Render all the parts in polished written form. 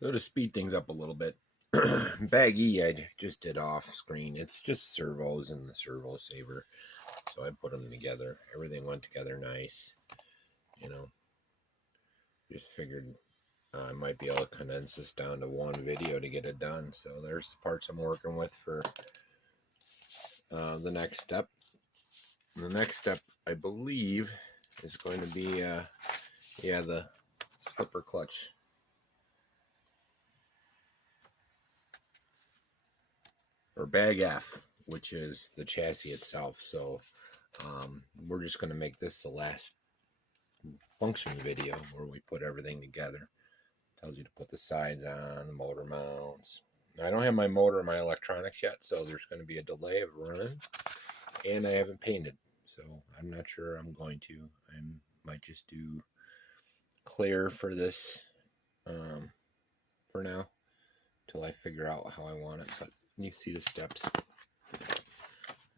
So to speed things up a little bit, Buggy I just did off screen. It's just servos and the servo saver. So I put them together. Everything went together nice. You know, just figured I might be able to condense this down to one video to get it done. So there's the parts I'm working with for the next step. The next step, I believe, is going to be, the slipper clutch. Or bag F, which is the chassis itself. So we're just going to make this the last function video where we put everything together. Tells you to put the sides on, the motor mounts. Now, I don't have my motor or my electronics yet, so there's going to be a delay of running. And I haven't painted, so I'm not sure I'm going to. I might just do clear for this for now until I figure out how I want it. But you see the steps.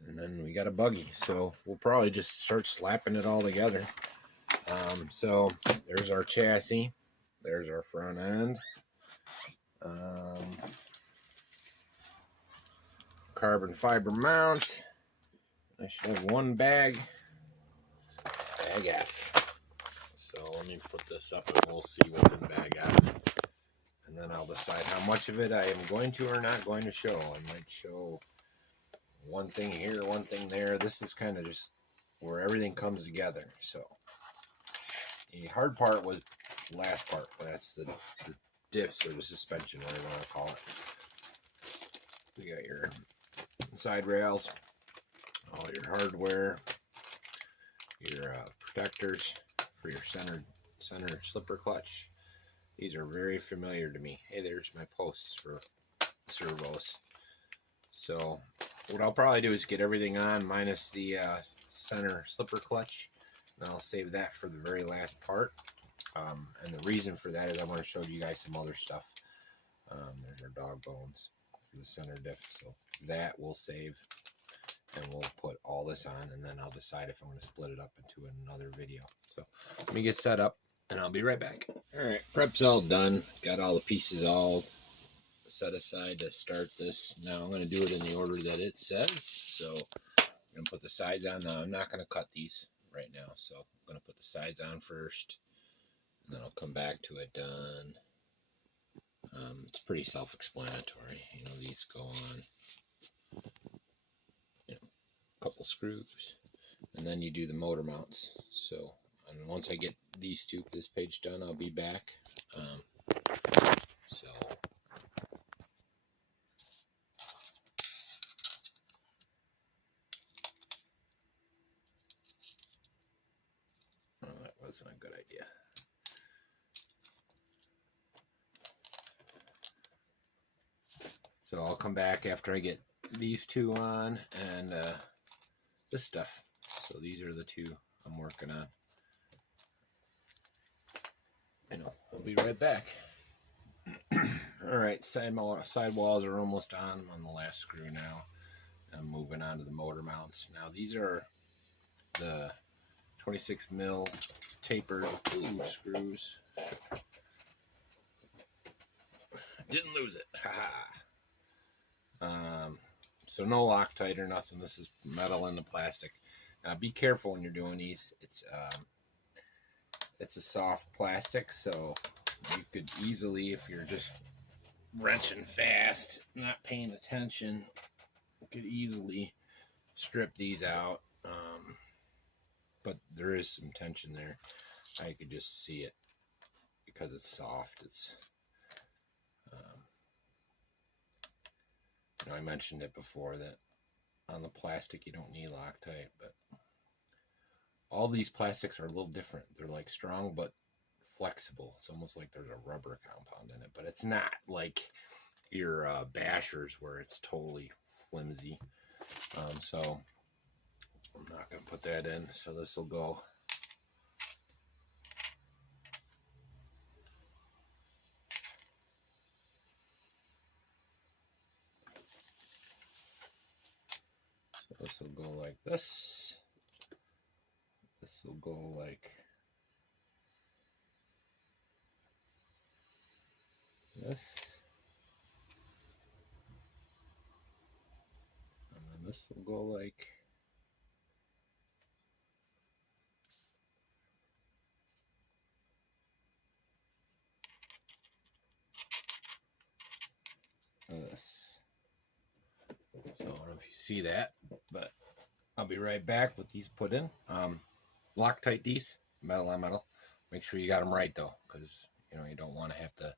And then we got a buggy, so we'll probably just start slapping it all together. So there's our chassis. There's our front end. Carbon fiber mount. I should have one bag F. So let me put this up and we'll see what's in bag F. And then I'll decide how much of it I am going to or not going to show. I might show one thing here, one thing there. This is kind of just where everything comes together. So the hard part was the last part. That's the diffs or the suspension, whatever you want to call it. You got your side rails, all your hardware, your protectors for your center slipper clutch. These are very familiar to me. Hey, there's my posts for servos. So what I'll probably do is get everything on minus the center slipper clutch, and I'll save that for the very last part. And the reason for that is I want to show you guys some other stuff. There's our dog bones for the center diff, so that we'll save, and we'll put all this on, and then I'll decide if I'm going to split it up into another video. So let me get set up, and I'll be right back. All right, prep's all done. Got all the pieces all set aside to start this. Now I'm going to do it in the order that it says. So I'm going to put the sides on. Now I'm not going to cut these right now, so I'm going to put the sides on first, and then I'll come back to it done. It's pretty self-explanatory. You know, these go on, you know, a couple screws, and then you do the motor mounts. So, and once I get these two, this page done, I'll be back. Oh, that wasn't a good idea. So I'll come back after I get these two on and this stuff. So these are the two I'm working on. I'll be right back. All right, side walls are almost on. I'm on the last screw now. I'm moving on to the motor mounts. Now these are the 26 mil tapered screws. Didn't lose it. So no Loctite or nothing. This is metal in the plastic. Now be careful when you're doing these. It's a soft plastic, so you could easily, if you're just wrenching fast, not paying attention, you could easily strip these out. But there is some tension there. I could just see it because it's soft. It's I mentioned it before that on the plastic you don't need Loctite, but all these plastics are a little different. They're like strong but flexible. It's almost like there's a rubber compound in it, but it's not like your bashers where it's totally flimsy. So I'm not going to put that in. So this will go. So this will go like this. This will go like this. And then this will go like this. So I don't know if you see that, but I'll be right back with these put in. Loctite these, metal on metal. Make sure you got them right though, because you know you don't want to have to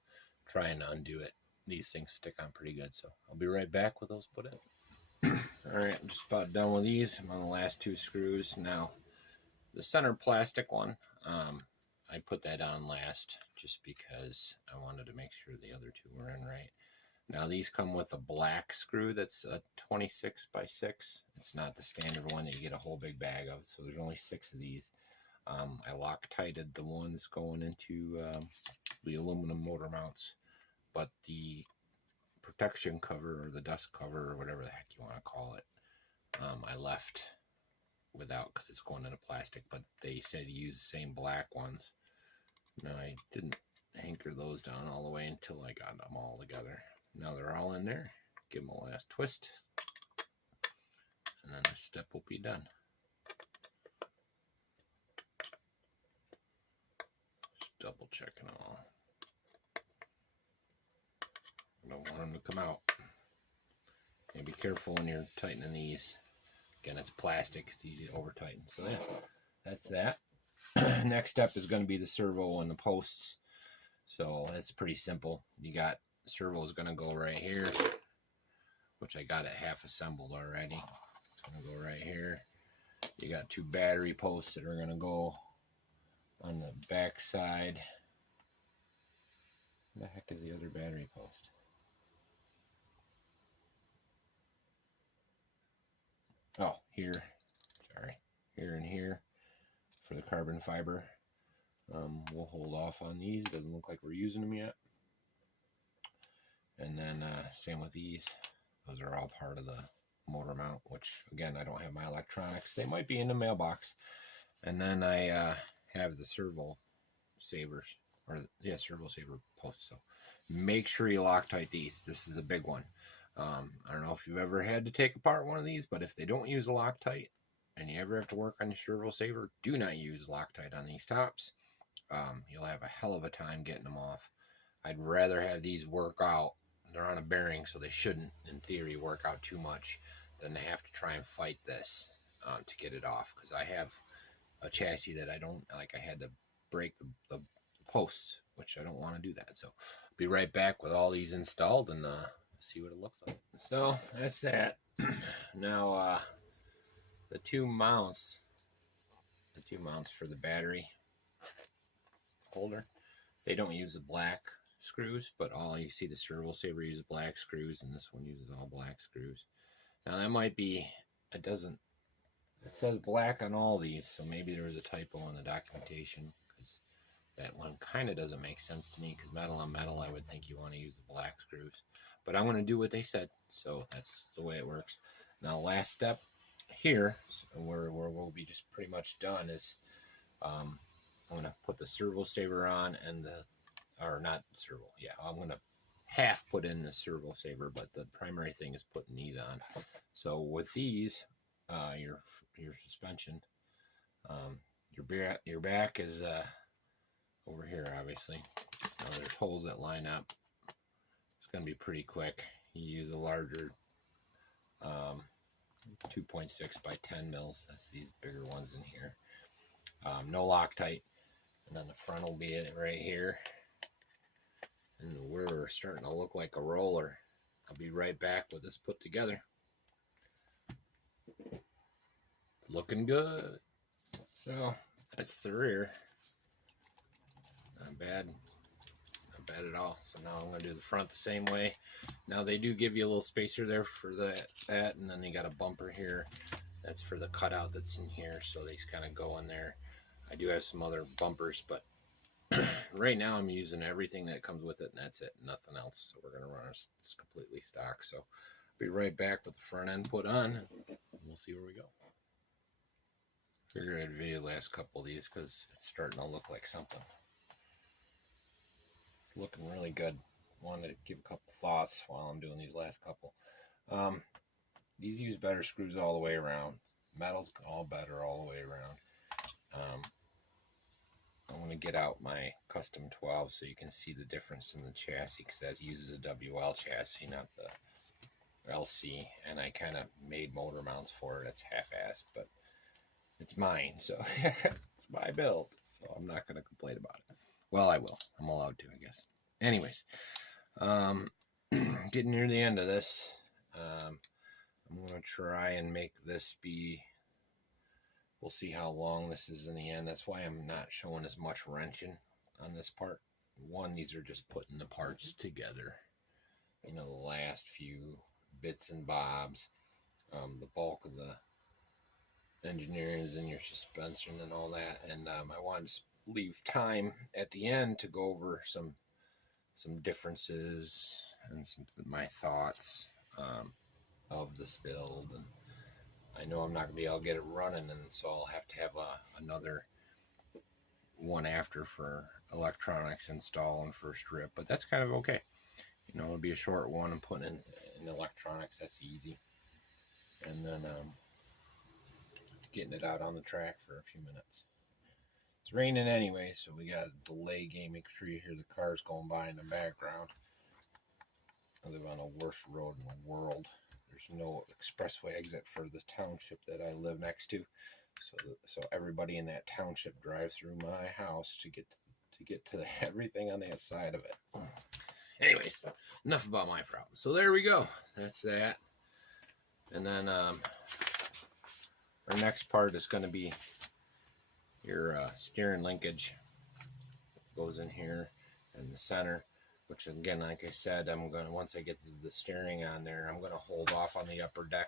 try and undo it. These things stick on pretty good, so I'll be right back with those put in. Alright, I'm just about done with these. I'm on the last two screws. Now, the center plastic one, I put that on last just because I wanted to make sure the other two were in right. Now, these come with a black screw that's a 26 by 6. It's not the standard one that you get a whole big bag of, so there's only 6 of these. I Loctited the ones going into the aluminum motor mounts, but the protection cover or the dust cover or whatever the heck you want to call it, I left without because it's going into plastic, but they said use the same black ones. Now, I didn't anchor those down all the way until I got them all together. Now they're all in there. Give them a last twist, and then this step will be done. Just double checking them all. I don't want them to come out. And be careful when you're tightening these. Again, it's plastic. It's easy to over tighten. So yeah, that's that. Next step is going to be the servo and the posts. So it's pretty simple. You got servo is going to go right here, which I got it half assembled already. It's going to go right here. You got 2 battery posts that are going to go on the back side. Where the heck is the other battery post? Oh, here. Sorry. Here and here for the carbon fiber. We'll hold off on these. Doesn't look like we're using them yet. And then same with these. Those are all part of the motor mount, which again, I don't have my electronics. They might be in the mailbox. And then I have the servo savers, or yeah, servo saver posts. So make sure you Loctite these. This is a big one. I don't know if you've ever had to take apart one of these, but if they don't use a Loctite and you ever have to work on your servo saver, do not use Loctite on these tops. You'll have a hell of a time getting them off. I'd rather have these work out. They're on a bearing, so they shouldn't, in theory, work out too much than they have to try and fight this to get it off. Because I have a chassis that I don't like. I had to break the posts, which I don't want to do that. So I'll be right back with all these installed and see what it looks like. So that's that. Now the two mounts for the battery holder, they don't use the black screws, but all you see the servo saver uses black screws, and this one uses all black screws. Now that might be, it says black on all these, so maybe there was a typo in the documentation, because that one kind of doesn't make sense to me, because metal on metal, I would think you want to use the black screws. But I'm going to do what they said, so that's the way it works. Now last step here, where we'll be just pretty much done, is I'm going to put the servo saver on and I'm going to half put in the servo saver, but the primary thing is putting these on. So with these, your suspension, your back is over here, obviously. Now there's holes that line up. It's going to be pretty quick. You use a larger 2.6 by 10 mils. That's these bigger ones in here. No Loctite. And then the front will be it right here. And we're starting to look like a roller. I'll be right back with this put together. Looking good. So that's the rear. Not bad. Not bad at all. So now I'm going to do the front the same way. Now they do give you a little spacer there for that, and then you got a bumper here. That's for the cutout that's in here, so they kind of go in there. I do have some other bumpers, but right now I'm using everything that comes with it, and that's it, nothing else. So we're going to run this completely stock. So I'll be right back with the front end put on, and we'll see where we go. Figured I'd video the last couple of these because it's starting to look like something. Looking really good. wanted to give a couple thoughts while I'm doing these last couple. These use better screws all the way around. Metal's all better all the way around. I'm going to get out my custom 12 so you can see the difference in the chassis, because that uses a WL chassis, not the LC, and I kind of made motor mounts for it. It's half-assed, but it's mine, so it's my build, so I'm not going to complain about it. Well, I will. I'm allowed to, I guess. Anyways, getting near the end of this, I'm going to try and make this be, we'll see how long this is in the end. That's why I'm not showing as much wrenching on this part. One, these are just putting the parts together. You know, the last few bits and bobs. The bulk of the engineering is in your suspension and all that. And I wanted to leave time at the end to go over some differences and some my thoughts of this build. And I know I'm not going to be able to get it running, and so I'll have to have another one after for electronics install and first trip, but that's kind of okay. You know, it'll be a short one and putting in electronics, that's easy. And then getting it out on the track for a few minutes. It's raining anyway, so we got a delay game. Make sure you hear the cars going by in the background. I live on the worst road in the world. There's no expressway exit for the township that I live next to, so everybody in that township drives through my house to get to everything on that side of it. Anyways, enough about my problem. So there we go. That's that. And then our next part is going to be your steering linkage. Goes in here in the center. Which again, like I said, I'm gonna, once I get the steering on there, I'm gonna hold off on the upper deck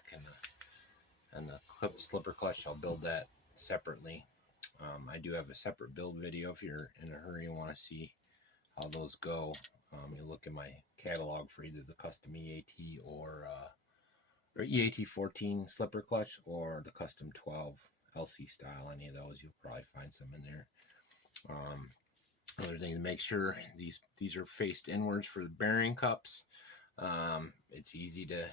and the slipper clutch. I'll build that separately. I do have a separate build video if you're in a hurry and want to see how those go. You look in my catalog for either the custom EAT or EAT 14 slipper clutch or the custom 12 LC style. Any of those, you'll probably find some in there. Other thing to make sure these are faced inwards for the bearing cups. It's easy to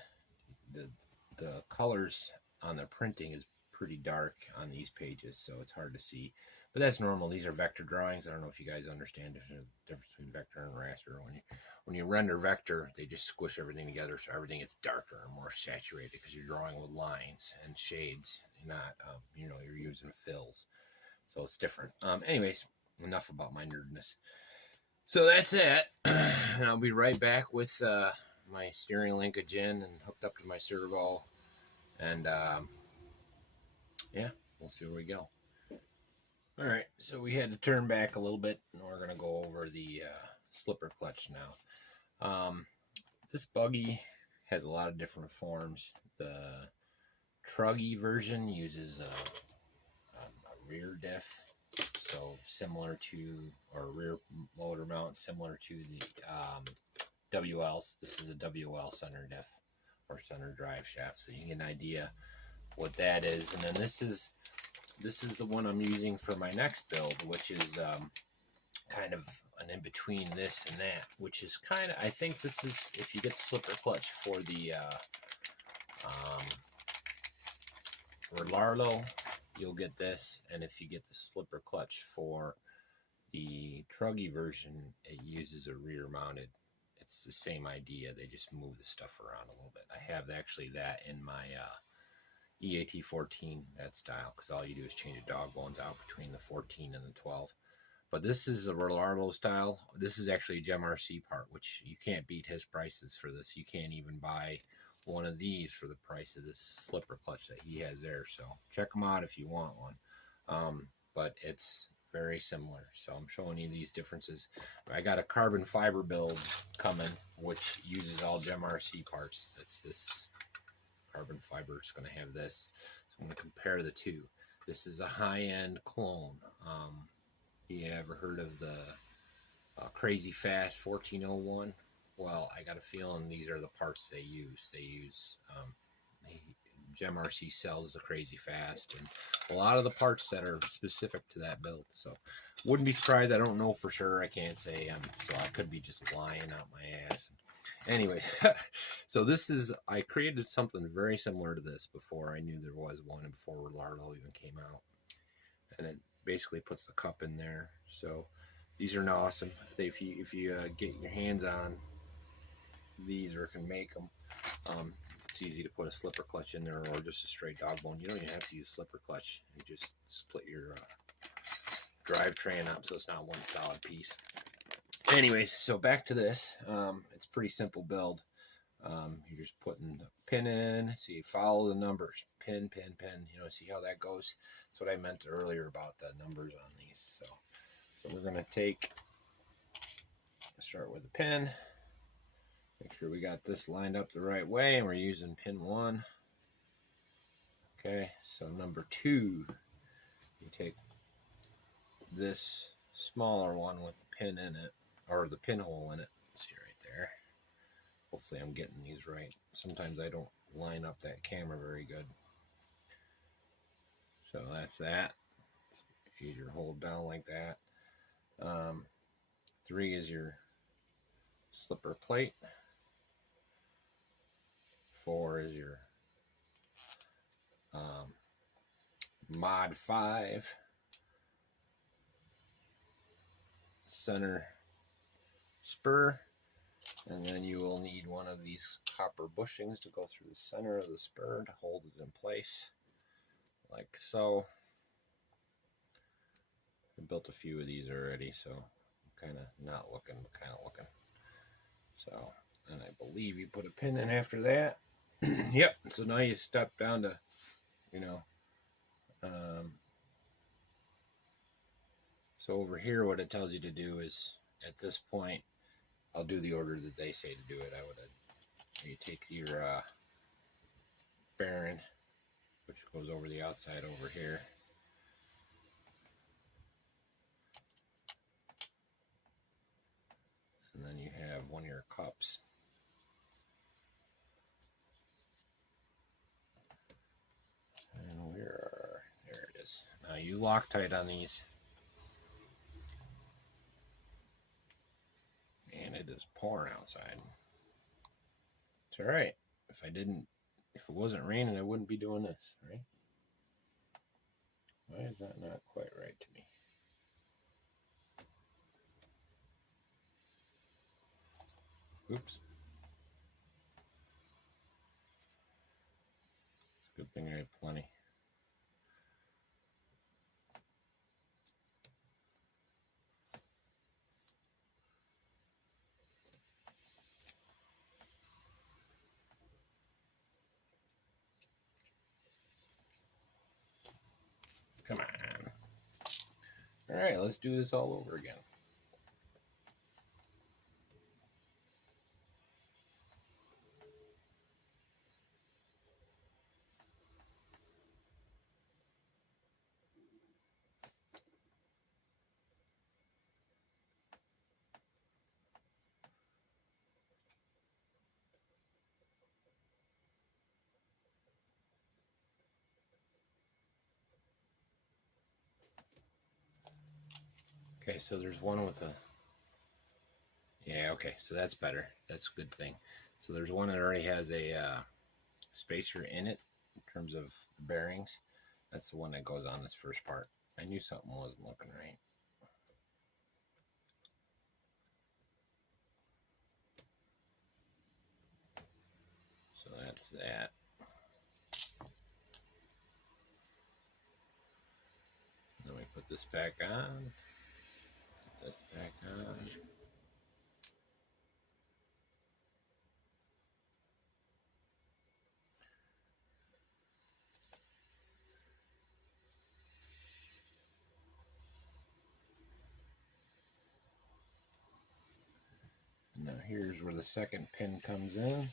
the colors on the printing is pretty dark on these pages, so it's hard to see. But that's normal. These are vector drawings. I don't know if you guys understand the difference between vector and raster. When you render vector, they just squish everything together, so everything gets darker and more saturated because you're drawing with lines and shades, not you're using fills, so it's different. Anyways. Enough about my nerdness. So that's it. And I'll be right back with my steering linkage in and hooked up to my servo. And yeah, we'll see where we go. All right, so we had to turn back a little bit, and we're going to go over the slipper clutch now. This Buggy has a lot of different forms. The Truggy version uses a rear diff. So similar to, or rear motor mount, similar to the WLs. This is a WL center diff or center drive shaft, so you can get an idea what that is. And then this is the one I'm using for my next build, which is kind of an in between this and that, which is kind of, I think this is, if you get the slipper clutch for the Relarlo, you'll get this, and if you get the slipper clutch for the Truggy version, it uses a rear mounted. It's the same idea, they just move the stuff around a little bit. I have actually that in my EAT 14, that style, because all you do is change the dog bones out between the 14 and the 12. But this is the Relarlo style. This is actually a Gem RC part, which you can't beat his prices for this. You can't even buy one of these for the price of this slipper clutch that he has there, so check them out if you want one. But it's very similar, so I'm showing you these differences. I got a carbon fiber build coming which uses all Gem RC parts. It's this carbon fiber. It's going to have this, so I'm going to compare the two. This is a high-end clone. You ever heard of the Crazy Fast 1401? Well, I got a feeling these are the parts they use. They use MRC sells the crazy fast, and a lot of the parts that are specific to that build. So wouldn't be surprised. I don't know for sure. I can't say. So I could be just lying out my ass. Anyway, so this is, I created something very similar to this before I knew there was one, and before Lardo even came out. And it basically puts the cup in there. So these are awesome. If you get your hands on these or can make them, it's easy to put a slipper clutch in there or just a straight dog bone. You don't even have to use slipper clutch. You just split your drivetrain up so it's not one solid piece. Anyways, so back to this. It's a pretty simple build. You're just putting the pin in, so you follow the numbers, pin, pin, pin, you know, see how that goes. That's what I meant earlier about the numbers on these. So we're going to start with the pin, make sure we got this lined up the right way, and we're using pin 1. Okay, so number 2, you take this smaller one with the pin in it, or the pinhole in it. See right there. Hopefully I'm getting these right. Sometimes I don't line up that camera very good. So that's that. It's easier to hold down like that. 3 is your slipper plate. 4 is your mod 5 center spur. And then you will need one of these copper bushings to go through the center of the spur to hold it in place, like so. I built a few of these already, so I'm kind of not looking, but kind of looking. So, and I believe you put a pin in after that. Yep, so now you step down to, you know, so over here what it tells you to do is, at this point, I'll do the order that they say to do it. You take your bearing, which goes over the outside over here. And then you have one of your cups. And there it is. Now you Loctite on these. And it is pouring outside. It's alright. If it wasn't raining, I wouldn't be doing this, right? Why is that not quite right to me? Oops. Good thing I have plenty. Come on. All right, let's do this all over again. Okay, so there's one with a, yeah, okay, so that's better. That's a good thing. So there's one that already has a spacer in it in terms of the bearings. That's the one that goes on this first part. I knew something wasn't looking right. So that's that. Then we put this back on. This back on. Now here's where the second pin comes in.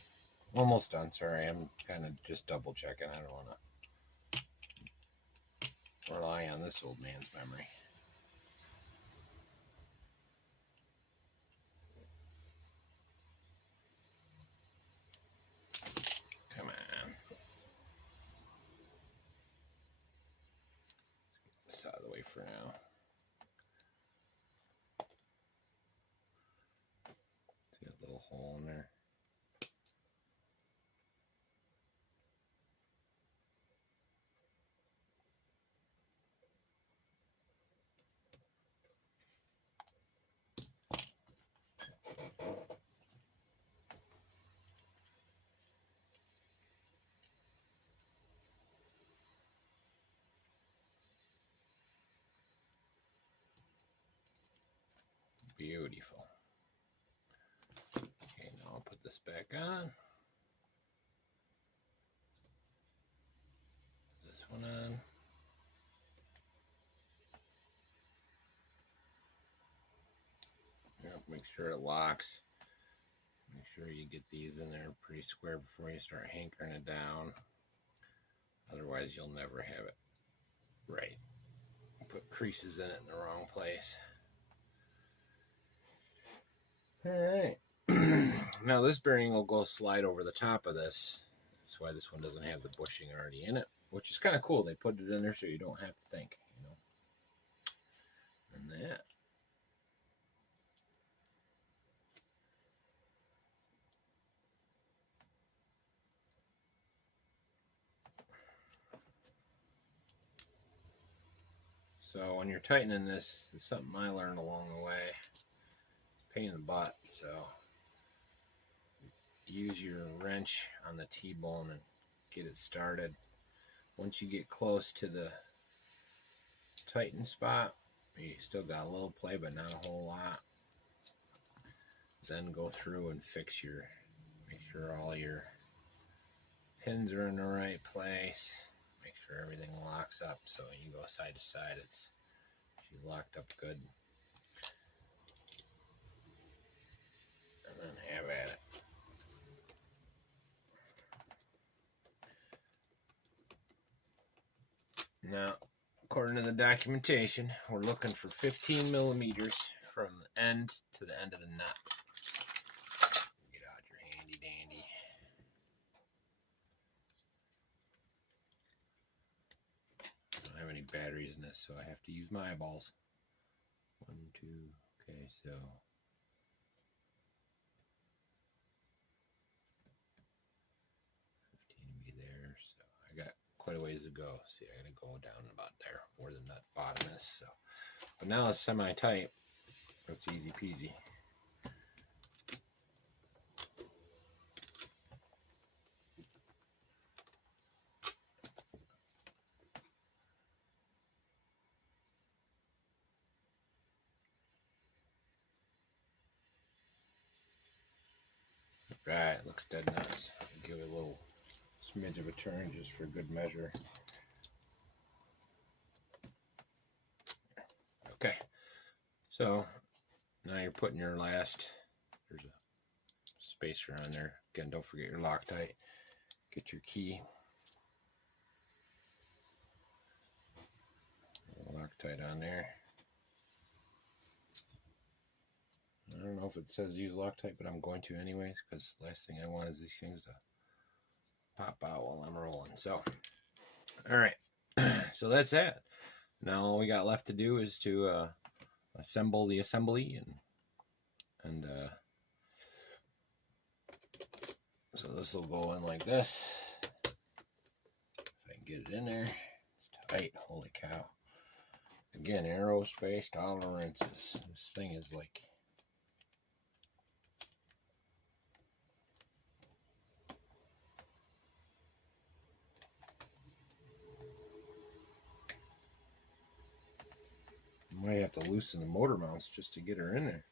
Almost done, sorry, I'm kind of just double checking. I don't want to rely on this old man's memory. Come on. this out of the way for now. See a little hole in there. Beautiful. Okay, now I'll put this back on. This one on. Yep, make sure it locks. Make sure you get these in there pretty square before you start hankering it down. Otherwise, you'll never have it right. Put creases in it in the wrong place. Alright, now this bearing will go slide over the top of this. That's why this one doesn't have the bushing already in it, which is kind of cool. They put it in there so you don't have to think, you know. And that. So when you're tightening this, it's something I learned along the way. Pain in the butt, so use your wrench on the T-bone and get it started. Once you get close to the tighten spot, you still got a little play but not a whole lot, then go through and fix your, make sure all your pins are in the right place, make sure everything locks up so when you go side to side she's locked up good. And then have at it. Now, according to the documentation, we're looking for 15 millimeters from the end to the end of the nut. Get out your handy dandy. I don't have any batteries in this, so I have to use my eyeballs. 1, 2, okay, so. Quite a ways to go. See, I gotta go down about there where the nut bottom is. So, but now it's semi-tight. That's easy peasy. Right, looks dead nuts. Give it a little smidge of a turn just for good measure. Okay, so now you're putting your last, there's a spacer on there. Again, don't forget your Loctite. Get your key. Loctite on there. I don't know if it says use Loctite, but I'm going to anyways, because the last thing I want is these things to pop out while I'm rolling. So, all right, so that's that. Now all we got left to do is to assemble the assembly, and so this will go in like this. If I can get it in there, it's tight. Holy cow! Again, aerospace tolerances. This thing is like. Might have to loosen the motor mounts just to get her in there.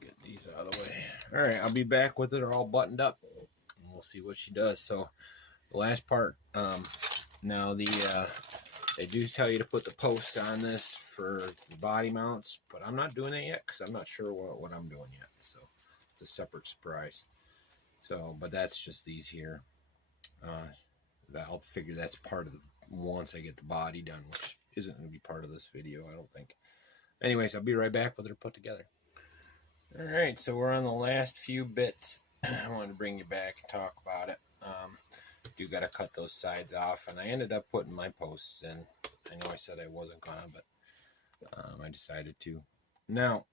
Get these out of the way. All right, I'll be back with it all buttoned up, and we'll see what she does. So the last part, now they do tell you to put the posts on this for the body mounts, but I'm not doing that yet because I'm not sure what I'm doing yet. So it's a separate surprise. So, but that's just these here. I'll figure that's part of the once I get the body done, which isn't going to be part of this video, I don't think. Anyways, I'll be right back with her put together. All right, so we're on the last few bits. I wanted to bring you back and talk about it. do got to cut those sides off, and I ended up putting my posts in. I know I said I wasn't gonna, but I decided to. Now,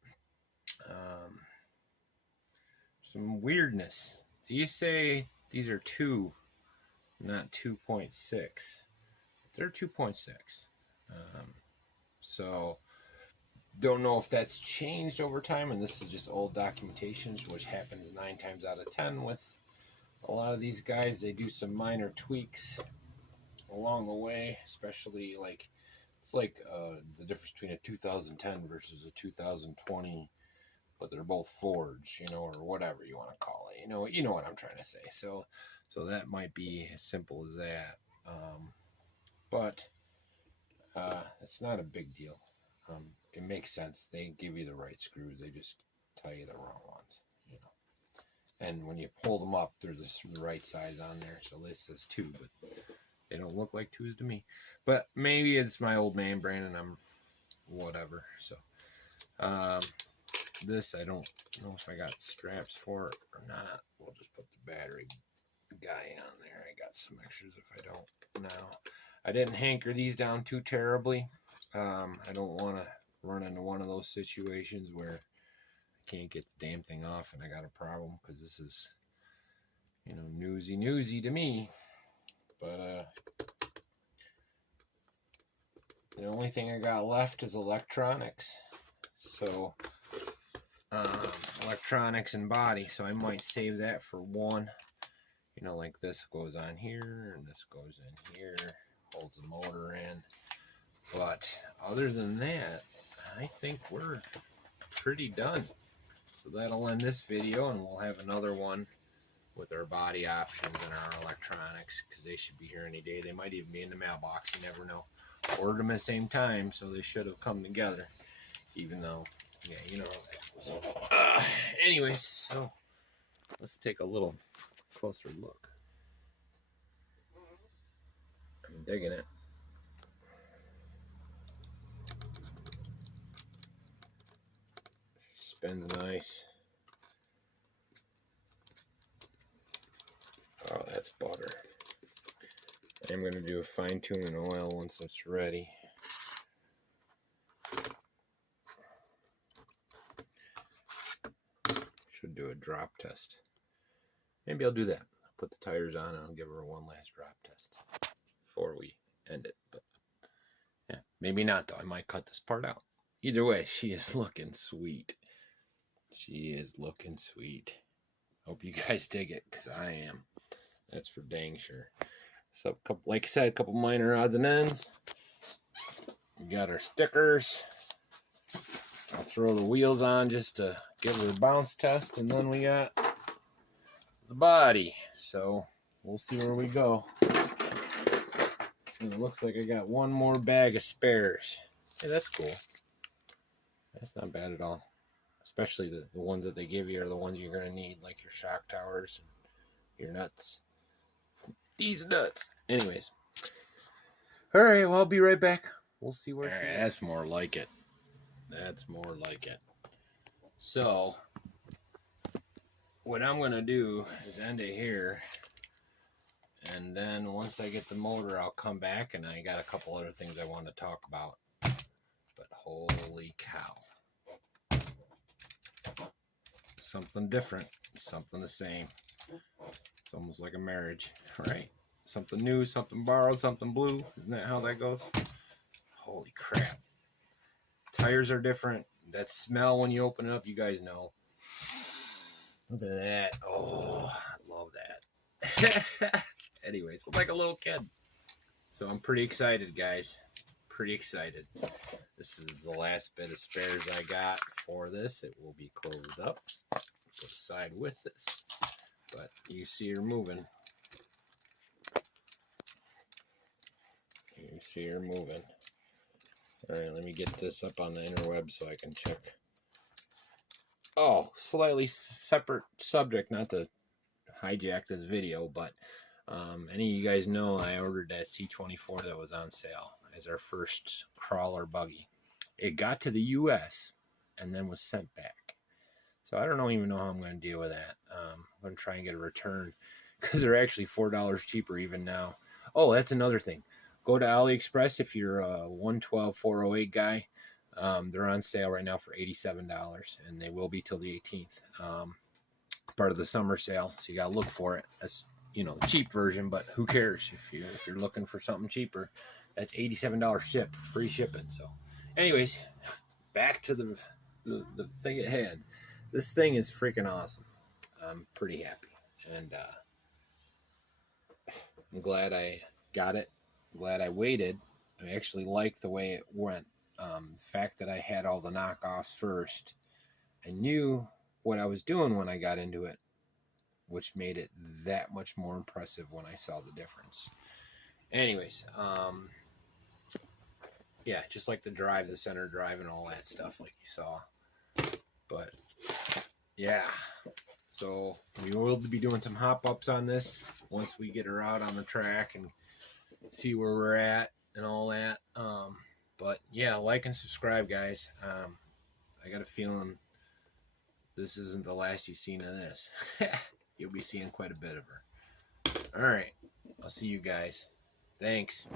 some weirdness. These say these are 2, not 2.6. They're 2.6. So don't know if that's changed over time, and this is just old documentation, which happens 9 times out of 10 with a lot of these guys. They do some minor tweaks along the way, especially like it's like the difference between a 2010 versus a 2020, but they're both forged, you know, or whatever you want to call it. You know what I'm trying to say. So that might be as simple as that. But it's not a big deal. It makes sense. They give you the right screws. They just tell you the wrong ones, you know. And when you pull them up, there's the right size on there. So this says 2, but they don't look like 2s to me. But maybe it's my old man brain and I'm whatever. So this, I don't know if I got straps for it or not. We'll just put the battery guy on there. I got some extras if I don't now. I didn't hanker these down too terribly. I don't want to run into one of those situations where I can't get the damn thing off and I got a problem, because this is, you know, newsy to me. But the only thing I got left is electronics. So electronics and body. So I might save that for one. You know, like this goes on here and this goes in here, holds the motor in. But other than that, I think we're pretty done. So that'll end this video, and we'll have another one with our body options and our electronics, because they should be here any day. They might even be in the mailbox. You never know. Ordered them at the same time, so they should have come together. Even though, yeah, you know. So, anyways, so let's take a little closer look. I'm digging it. Spins nice. Oh, that's butter. I'm going to do a fine tune and oil once it's ready. Should do a drop test. Maybe I'll do that. I'll put the tires on and I'll give her one last drop test before we end it. But yeah, maybe not though. I might cut this part out. Either way, she is looking sweet. She is looking sweet. Hope you guys dig it, because I am. That's for dang sure. So, like I said, a couple minor odds and ends. We got our stickers. I'll throw the wheels on just to give her a bounce test, and then we got the body. So we'll see where we go. And it looks like I got one more bag of spares. Hey, that's cool. That's not bad at all. Especially the ones that they give you are the ones you're going to need, like your shock towers and your nuts. These nuts. Anyways. Alright, well, I'll be right back. We'll see where she is. That's more like it. That's more like it. So, what I'm going to do is end it here. And then once I get the motor, I'll come back, and I got a couple other things I want to talk about. But holy cow. Something different, something the same. It's almost like a marriage, right? Something new, something borrowed, something blue. Isn't that how that goes? Holy crap. Tires are different. That smell when you open it up, you guys know. Look at that. Oh, I love that. Anyways, look like a little kid. So I'm pretty excited, guys. Pretty excited. This is the last bit of spares I got for this. It will be closed up. Put aside with this. But you see her moving. You see her moving. Alright, let me get this up on the interweb so I can check. Oh, slightly separate subject, not to hijack this video, but any of you guys know I ordered that C24 that was on sale as our first crawler buggy. It got to the US and then was sent back. So I don't even know how I'm going to deal with that. I'm going to try and get a return. because they're actually $4 cheaper even now. Oh, that's another thing. Go to AliExpress if you're a 112-408 guy. They're on sale right now for $87, and they will be till the 18th. Part of the summer sale, so you gotta look for it. That's, you know, the cheap version, but who cares if you're looking for something cheaper? That's $87 ship, free shipping. So, anyways, back to the thing at hand. This thing is freaking awesome. I'm pretty happy, and I'm glad I got it. I'm glad I waited. I actually like the way it went. The fact that I had all the knockoffs first, I knew what I was doing when I got into it, which made it that much more impressive when I saw the difference. Anyways, yeah, just like the drive, the center drive, and all that stuff, like you saw. But yeah, so we will be doing some hop ups on this once we get her out on the track and see where we're at and all that. But yeah, like and subscribe, guys. I got a feeling this isn't the last you've seen of this. You'll be seeing quite a bit of her. All right, I'll see you guys. Thanks.